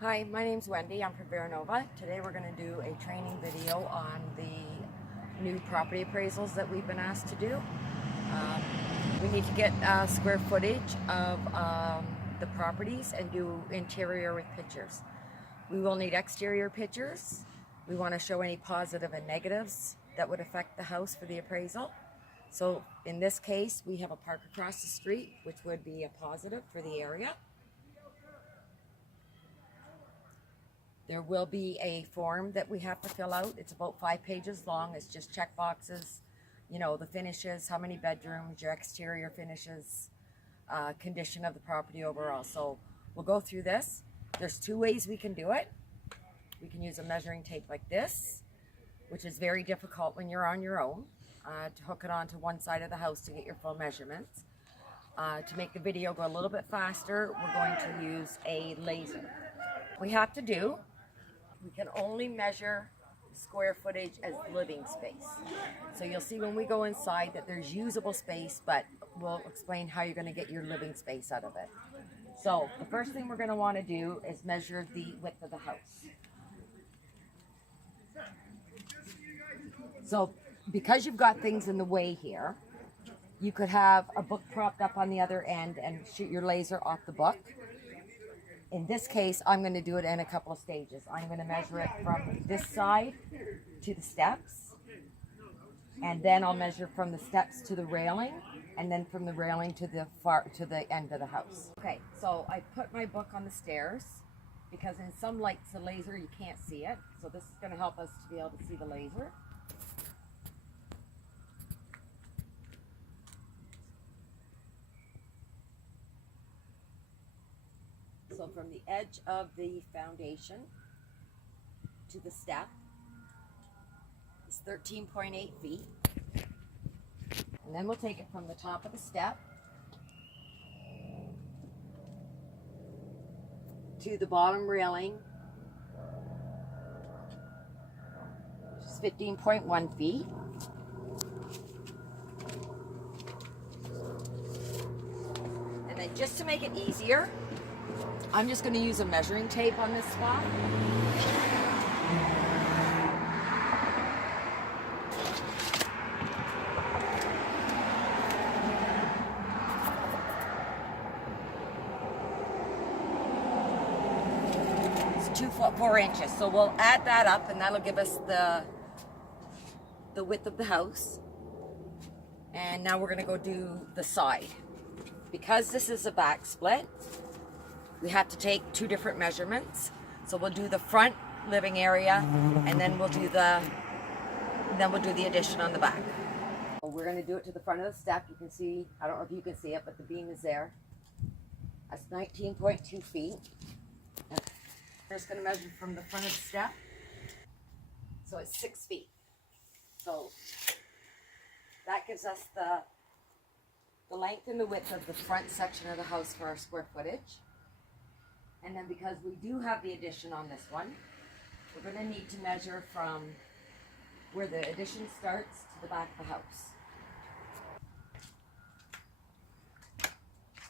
Hi, my name's Wendy. I'm from Veranova. Today we're going to do a training video on the new property appraisals that we've been asked to do. We need to get square footage of the properties and do interior with pictures. We will need exterior pictures. We want to show any positive and negatives that would affect the house for the appraisal. So in this case, we have a park across the street, which would be a positive for the area. There will be a form that we have to fill out. It's about 5 pages long. It's just check boxes, you know, the finishes, how many bedrooms, your exterior finishes, condition of the property overall. So we'll go through this. There's 2 ways we can do it. We can use a measuring tape like this, which is very difficult when you're on your own, to hook it onto one side of the house to get your full measurements. To make the video go a little bit faster, we're going to use a laser. We have to do, we can only measure square footage as living space. So you'll see when we go inside that there's usable space, but we'll explain how you're going to get your living space out of it. So the first thing we're going to want to do is measure the width of the house. So because you've got things in the way here, you could have a book propped up on the other end and shoot your laser off the book. In this case, I'm going to do it in a couple of stages. I'm going to measure it from this side to the steps, and then I'll measure from the steps to the railing, and then from the railing to the end of the house. Okay, so I put my book on the stairs because in some lights, the laser, you can't see it. So this is going to help us to be able to see the laser. So from the edge of the foundation to the step is 13.8 feet. And then we'll take it from the top of the step to the bottom railing, which is 15.1 feet. And then just to make it easier, I'm just going to use a measuring tape on this spot. It's 2 foot 4 inches. So we'll add that up and that'll give us the width of the house. And now we're going to go do the side. Because this is a back split, we have to take 2 different measurements. So we'll do the front living area, and then we'll do the addition on the back. So we're going to do it to the front of the step. You can see, I don't know if you can see it, but the beam is there. That's 19.2 feet. And we're just going to measure from the front of the step. So it's 6 feet. So that gives us the length and the width of the front section of the house for our square footage. And then because we do have the addition on this one, we're going to need to measure from where the addition starts to the back of the house.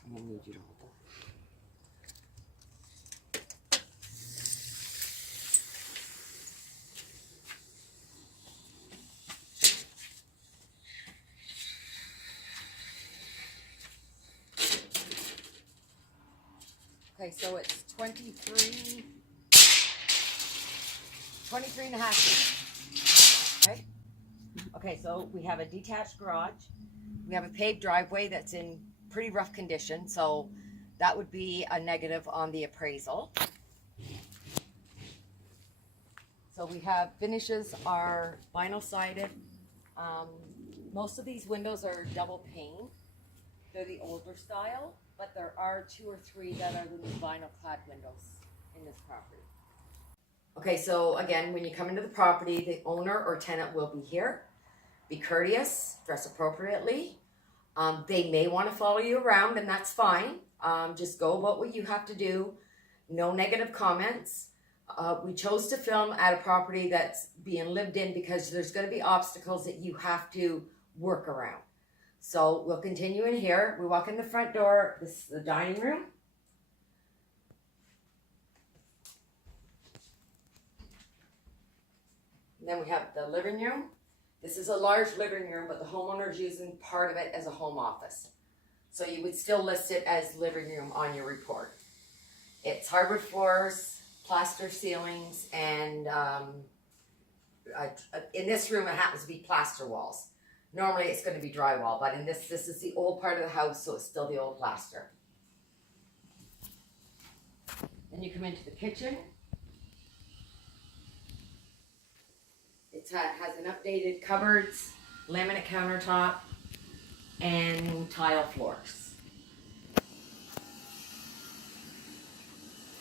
And I need you to hold that. Okay, so it's 23 and a half feet. Okay? Okay, so we have a detached garage. We have a paved driveway that's in pretty rough condition, so that would be a negative on the appraisal. So we have finishes are vinyl sided. Most of these windows are double pane. They're the older style, but there are 2 or 3 that are the new vinyl clad windows in this property. Okay, so again, when you come into the property, the owner or tenant will be here. Be courteous, dress appropriately. They may want to follow you around, and that's fine. Just go about what you have to do. No negative comments. We chose to film at a property that's being lived in because there's going to be obstacles that you have to work around. So we'll continue in here. We walk in the front door. This is the dining room. And then we have the living room. This is a large living room, but the homeowner is using part of it as a home office. So you would still list it as living room on your report. It's hardwood floors, plaster ceilings, and in this room it happens to be plaster walls. Normally it's going to be drywall, but in this is the old part of the house, so it's still the old plaster. Then you come into the kitchen. It has an updated cupboards, laminate countertop, and tile floors.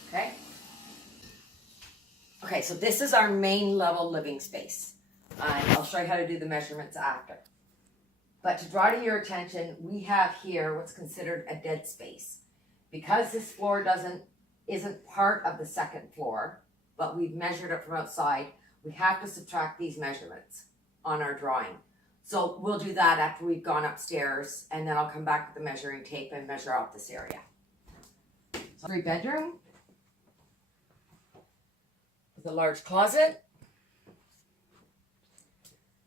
Okay? Okay, so this is our main level living space. I'll show you how to do the measurements after. But to draw to your attention, we have here what's considered a dead space. Because this floor isn't part of the second floor, but we've measured it from outside, we have to subtract these measurements on our drawing. So we'll do that after we've gone upstairs, and then I'll come back with the measuring tape and measure out this area. So 3-bedroom with a large closet.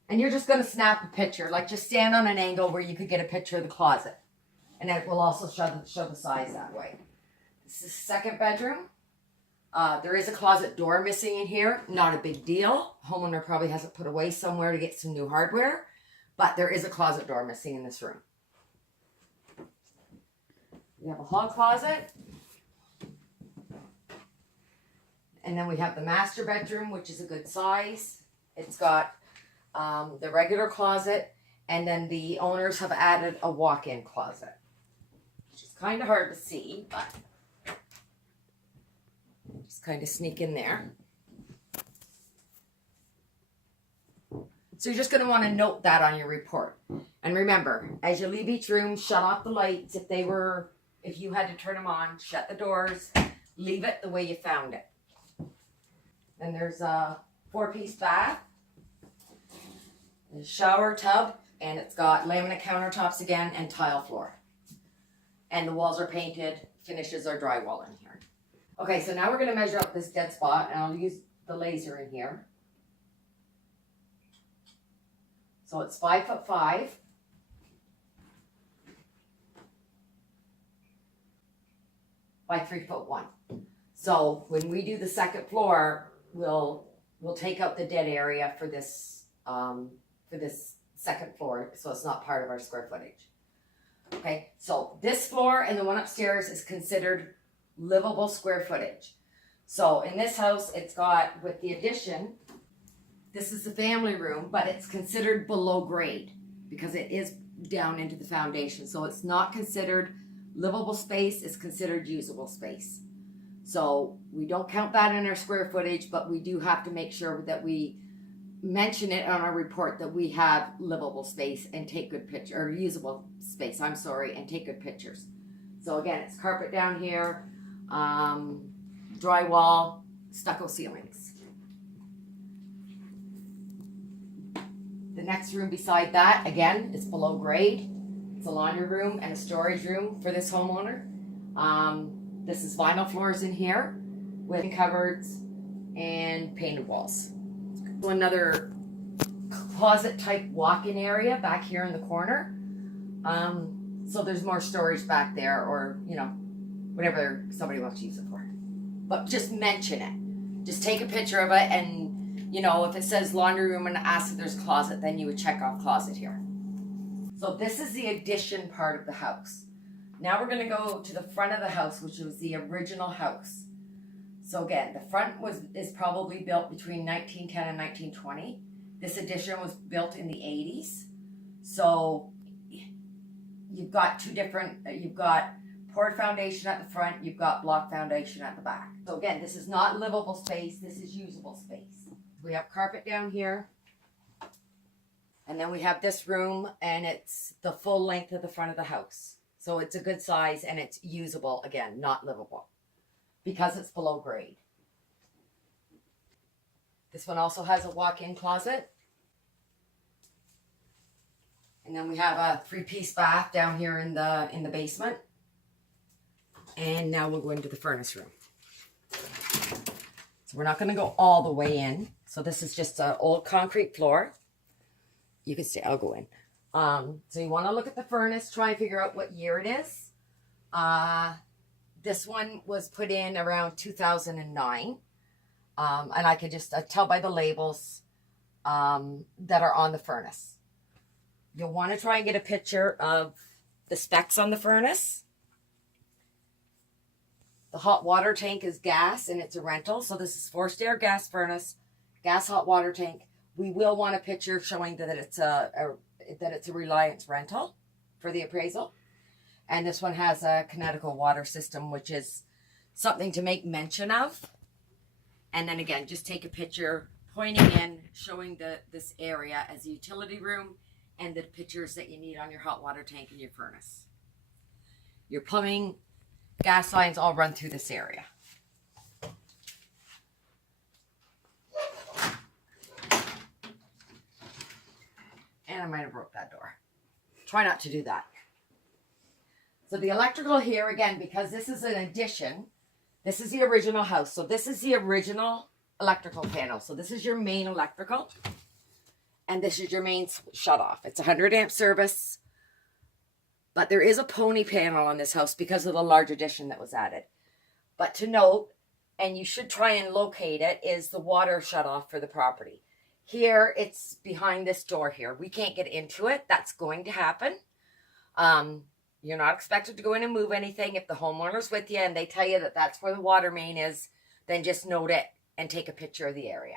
And you're just going to snap a picture, like just stand on an angle where you could get a picture of the closet. And it will also show the size that way. This is the 2nd bedroom. There is a closet door missing in here. Not a big deal. Homeowner probably has it put away somewhere to get some new hardware. But there is a closet door missing in this room. We have a hall closet. And then we have the master bedroom, which is a good size. It's got the regular closet, and then the owners have added a walk-in closet, which is kind of hard to see, but just kind of sneak in there. So you're just going to want to note that on your report. And remember, as you leave each room, shut off the lights. If you had to turn them on, shut the doors, leave it the way you found it. Then there's a 4-piece bath, a shower tub, and it's got laminate countertops again and tile floor. And the walls are painted, finishes are drywall in here. Okay, so now we're going to measure up this dead spot, and I'll use the laser in here. So it's 5'5" by 3'1". So when we do the second floor, we'll take out the dead area for this second floor, so it's not part of our square footage. Okay, so this floor and the one upstairs is considered livable square footage. So in this house, it's got, with the addition, this is the family room, but it's considered below grade because it is down into the foundation. So it's not considered livable space, it's considered usable space. So we don't count that in our square footage, but we do have to make sure that we mention it on our report that we have livable space and take good pictures, or usable space, I'm sorry, and take good pictures. So again, it's carpet down here, drywall, stucco ceilings. The next room beside that, again, is below grade. It's a laundry room and a storage room for this homeowner. This is vinyl floors in here with cupboards and painted walls. So another closet type walk-in area back here in the corner. So there's more storage back there, or, you know, whatever somebody wants to use it for. But just mention it. Just take a picture of it, and, you know, if it says laundry room and asks if there's a closet, then you would check off closet here. So this is the addition part of the house. Now we're going to go to the front of the house, which was the original house. So again, the front is probably built between 1910 and 1920. This addition was built in the 80s. So you've got you've got poured foundation at the front, you've got block foundation at the back. So again, this is not livable space, this is usable space. We have carpet down here. And then we have this room, and it's the full length of the front of the house. So it's a good size, and it's usable, again, not livable, because it's below grade. This one also has a walk-in closet. And then we have a 3-piece bath down here in the basement. And now we'll go into the furnace room. So we're not going to go all the way in. So this is just an old concrete floor. You can see, I'll go in. So you want to look at the furnace, try and figure out what year it is. This one was put in around 2009. And I could just tell by the labels that are on the furnace. You'll want to try and get a picture of the specs on the furnace. The hot water tank is gas and it's a rental. So this is forced air gas furnace, gas hot water tank. We will want a picture showing that it's a Reliance rental for the appraisal. And this one has a Connecticut water system, which is something to make mention of. And then again, just take a picture pointing in, showing this area as a utility room and the pictures that you need on your hot water tank and your furnace. Your plumbing, gas lines all run through this area. And I might have broke that door. Try not to do that. So the electrical here, again, because this is an addition, this is the original house. So this is the original electrical panel. So this is your main electrical. And this is your main shut off. It's a 100 amp service. But there is a pony panel on this house because of the large addition that was added. But to note, and you should try and locate it, is the water shut off for the property. Here, it's behind this door here. We can't get into it. That's going to happen. You're not expected to go in and move anything. If the homeowner's with you and they tell you that that's where the water main is, then just note it and take a picture of the area.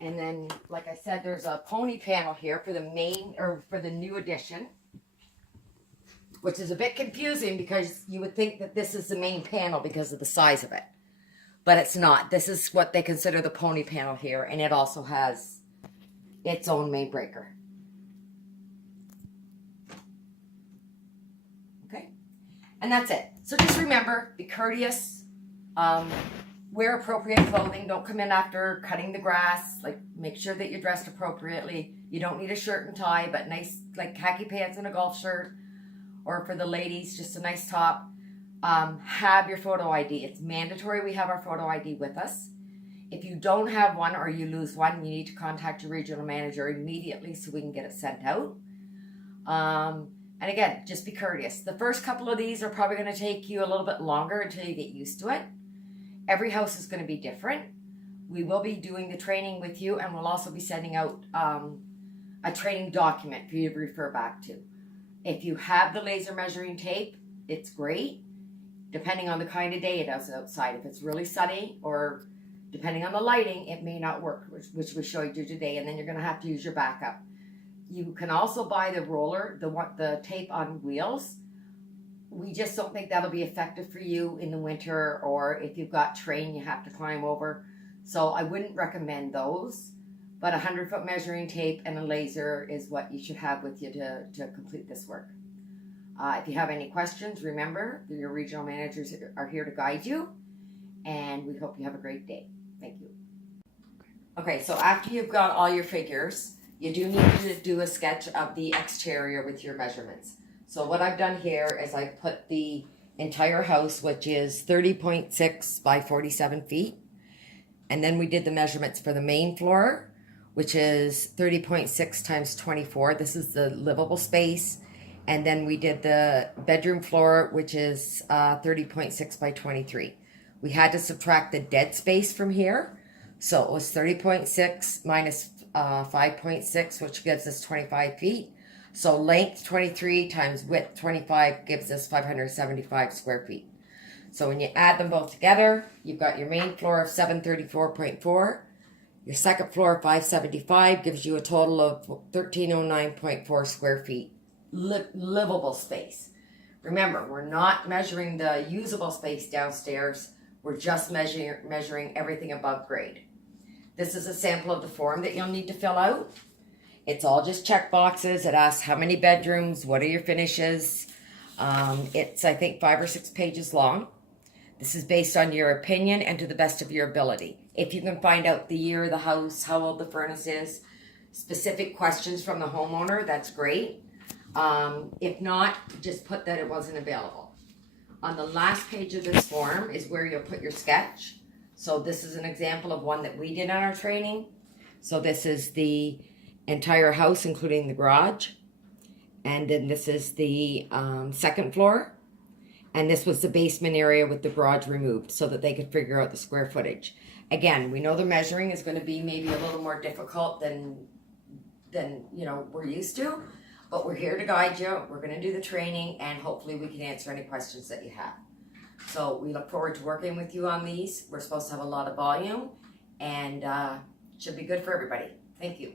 And then, like I said, there's a pony panel here for the main, or for the new addition, which is a bit confusing because you would think that this is the main panel because of the size of it. But it's not. This is what they consider the pony panel here, and it also has its own main breaker. Okay? And that's it. So just remember, be courteous. Wear appropriate clothing. Don't come in after cutting the grass. Like, make sure that you're dressed appropriately. You don't need a shirt and tie, but nice, like, khaki pants and a golf shirt. Or for the ladies, just a nice top. Have your photo ID. It's mandatory we have our photo ID with us. If you don't have one or you lose one, you need to contact your regional manager immediately so we can get it sent out. And again, just be courteous. The first couple of these are probably going to take you a little bit longer until you get used to it. Every house is going to be different. We will be doing the training with you, and we'll also be sending out a training document for you to refer back to. If you have the laser measuring tape, it's great. Depending on the kind of day it is outside. If it's really sunny or depending on the lighting, it may not work, which we showed you today, and then you're going to have to use your backup. You can also buy the roller, the tape on wheels. We just don't think that'll be effective for you in the winter, or if you've got terrain you have to climb over. So I wouldn't recommend those, but 100-foot measuring tape and a laser is what you should have with you to complete this work. If you have any questions, remember, your regional managers are here to guide you, and we hope you have a great day. Thank you. Okay, so after you've got all your figures, you do need to do a sketch of the exterior with your measurements. So what I've done here is I put the entire house, which is 30.6 by 47 feet. And then we did the measurements for the main floor, which is 30.6 times 24. This is the livable space. And then we did the bedroom floor, which is 30.6 by 23. We had to subtract the dead space from here. So it was 30.6 minus 5.6, which gives us 25 feet. So length 23 times width 25 gives us 575 square feet. So when you add them both together, you've got your main floor of 734.4. Your second floor of 575 gives you a total of 1309.4 square feet. Livable space. Remember, we're not measuring the usable space downstairs. We're just measuring everything above grade. This is a sample of the form that you'll need to fill out. It's all just check boxes. It asks how many bedrooms, what are your finishes. It's, I think, 5 or 6 pages long. This is based on your opinion and to the best of your ability. If you can find out the year of the house, how old the furnace is, specific questions from the homeowner, that's great. If not, just put that it wasn't available. On the last page of this form is where you'll put your sketch. So this is an example of one that we did on our training. So this is the entire house, including the garage. And then this is the second floor. And this was the basement area with the garage removed so that they could figure out the square footage. Again, we know the measuring is going to be maybe a little more difficult than you know we're used to. But we're here to guide you. We're going to do the training, and hopefully we can answer any questions that you have. So we look forward to working with you on these. We're supposed to have a lot of volume, and should be good for everybody. Thank you.